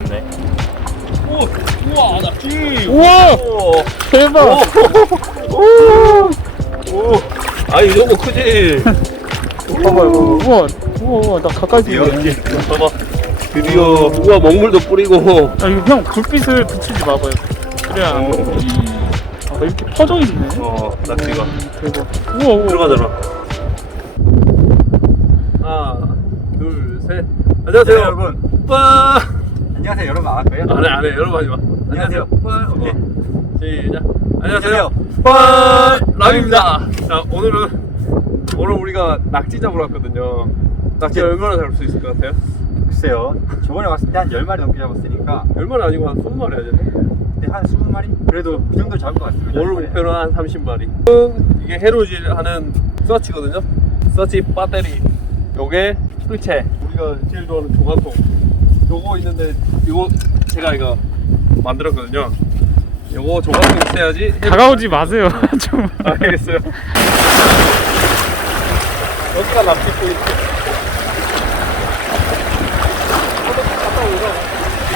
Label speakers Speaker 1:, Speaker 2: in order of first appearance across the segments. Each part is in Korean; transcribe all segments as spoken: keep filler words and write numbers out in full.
Speaker 1: 없네.
Speaker 2: 오, 우와, 낙지.
Speaker 1: 우와!
Speaker 2: 오,
Speaker 1: 대박!
Speaker 2: 오, 오. 아, 이 정도 크지?
Speaker 1: 봐봐, 이거. 우와, 우와, 우와, 나 가까이서
Speaker 2: 이렇게.
Speaker 1: 보네.
Speaker 2: 봐봐. 드디어, 우와, 먹물도 뿌리고.
Speaker 1: 아, 이거 형, 불빛을 붙이지 마봐요. 그래야.
Speaker 2: 어,
Speaker 1: 아, 이렇게 퍼져 있네.
Speaker 2: 어, 낙지가.
Speaker 1: 대박. 우와, 우와.
Speaker 2: 들어가잖아. 하나, 둘, 셋. 안녕하세요,
Speaker 3: 네, 여러분.
Speaker 2: 빠!
Speaker 3: 안녕하세요. 여러분 안 할까요?
Speaker 2: 안 해, 안 해. 여러분 하지 마. 안녕하세요.
Speaker 3: 안녕하세요.
Speaker 2: 빠!
Speaker 3: 오케이.
Speaker 2: 어. 시작. 안녕하세요.
Speaker 3: 안녕하세요.
Speaker 2: 빠! 람입니다. 자, 오늘은, 오늘 우리가 낙지 잡으러 왔거든요. 낙지 얼마나 잡을 수 있을 것 같아요?
Speaker 3: 글쎄요. 저번에 왔을 때 한 열 마리 넘게 잡았으니까
Speaker 2: 얼마나 아니고 한 이십 마리 하잖아요.
Speaker 3: 근데 한 이십 마리? 그래도 그 정도 잡을 것 같습니다.
Speaker 2: 오늘
Speaker 3: 이번에.
Speaker 2: 목표는 한 삼십 마리. 이게 해로질 하는 서치거든요. 서치 배터리. 요게 풀체. 우리가 제일 좋아하는 조각통. 요거 있는데 요거 제가 이거 만들었거든요. 요거 조각통 있어야지.
Speaker 1: 다가오지 마세요. 좀.
Speaker 2: 알겠어요. 여기가 납치 포인트. 갔다 오자.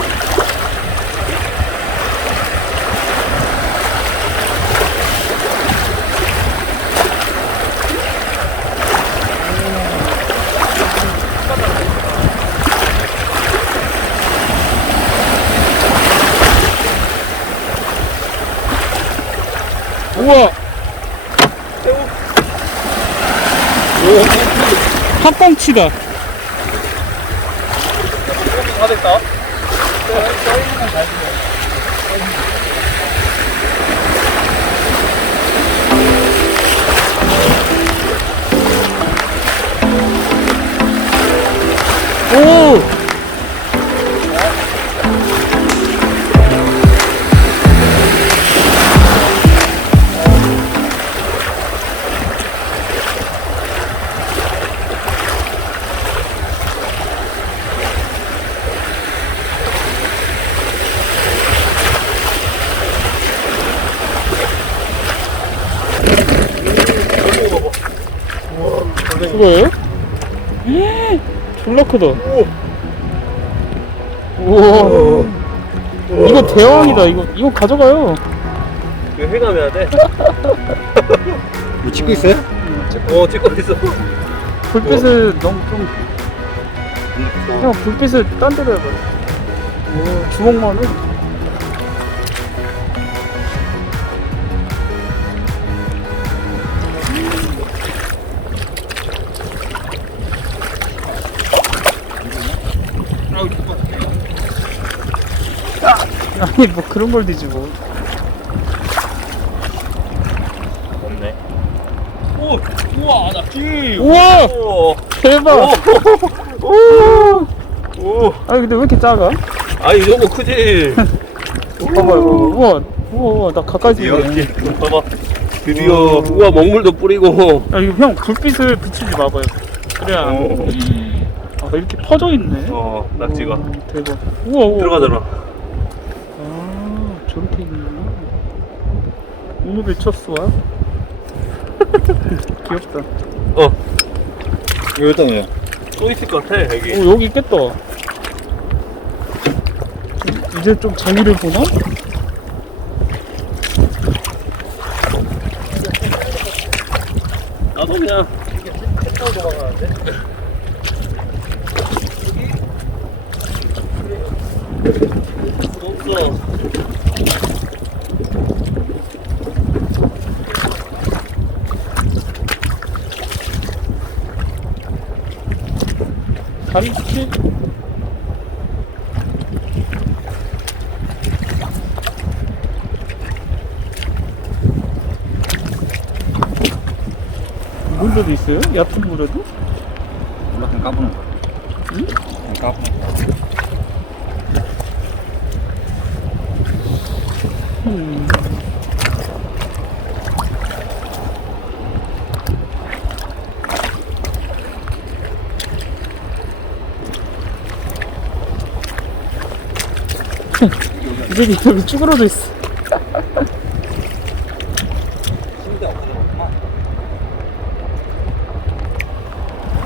Speaker 1: 우와! 핫뻥치다.
Speaker 2: 다 됐다.
Speaker 1: 오! 이거예요? 졸라 크다. 우와. 이거 대왕이다. 이거 이거 가져가요.
Speaker 2: 이거 해감해야 돼.
Speaker 3: 뭐 찍고 있어요?
Speaker 2: 어, 찍고 있어.
Speaker 1: 불빛을 너무 좀 그냥 불빛을 딴 데로 해봐. 오, 주먹만은. 아니 뭐 그런 걸 뒤지 뭐.
Speaker 2: 없네. 오, 우와, 낙지.
Speaker 1: 우와!
Speaker 2: 오,
Speaker 1: 대박!
Speaker 2: 오, 오.
Speaker 1: 아니 근데 왜 이렇게 작아?
Speaker 2: 아, 이 정도 크지?
Speaker 1: 봐봐 이거. 우와, 우와, 우와, 나 가까이서 보네.
Speaker 2: 이렇게. 봐봐. 드디어, 우와, 먹물도 뿌리고.
Speaker 1: 아 이거 형 불빛을 붙이지 마봐요. 그래야.
Speaker 2: 어,
Speaker 1: 아 이렇게 퍼져 있네.
Speaker 2: 어, 낙지가.
Speaker 1: 우와, 대박. 우와, 우와.
Speaker 2: 들어가잖아.
Speaker 1: 아 저렇게 있는구나. 우무빌 쳤어. 귀엽다.
Speaker 2: 어,
Speaker 3: 이거 어떤 거예요?
Speaker 2: 또 있을 것 같아, 여기.
Speaker 1: 오 여기 있겠다. 이제 좀 재미를 보나?
Speaker 2: 나도 그냥. 이렇게 도망가는데? 없어.
Speaker 1: 다리치? 물에도 있어요? 얕은 물에도?
Speaker 3: 몰라 그냥 까부는 거.
Speaker 1: 응?
Speaker 3: 그냥 까부는 거.
Speaker 1: 음. 이제 여기 쭈그러져 있어.